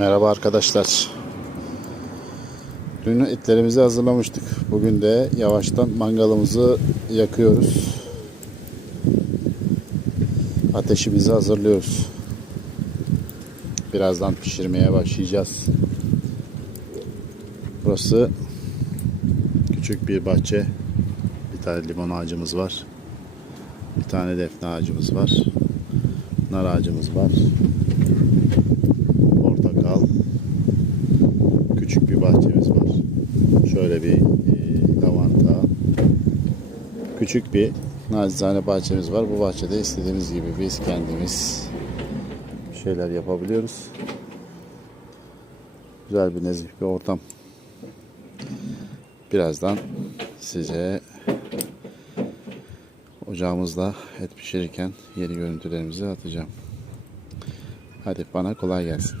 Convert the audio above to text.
Merhaba arkadaşlar. Dün etlerimizi hazırlamıştık. Bugün de yavaştan mangalımızı yakıyoruz. Ateşimizi hazırlıyoruz. Birazdan pişirmeye başlayacağız. Burası küçük bir bahçe. Bir tane limon ağacımız var. Bir tane defne ağacımız var. Nar ağacımız var. Küçük bir bahçemiz var. Şöyle bir e, lavanta. Küçük bir nacizane bahçemiz var. Bu bahçede istediğimiz gibi biz kendimiz şeyler yapabiliyoruz. Güzel bir nezih bir ortam. Birazdan size ocağımızda et pişirirken yeni görüntülerimizi atacağım. Hadi bana kolay gelsin.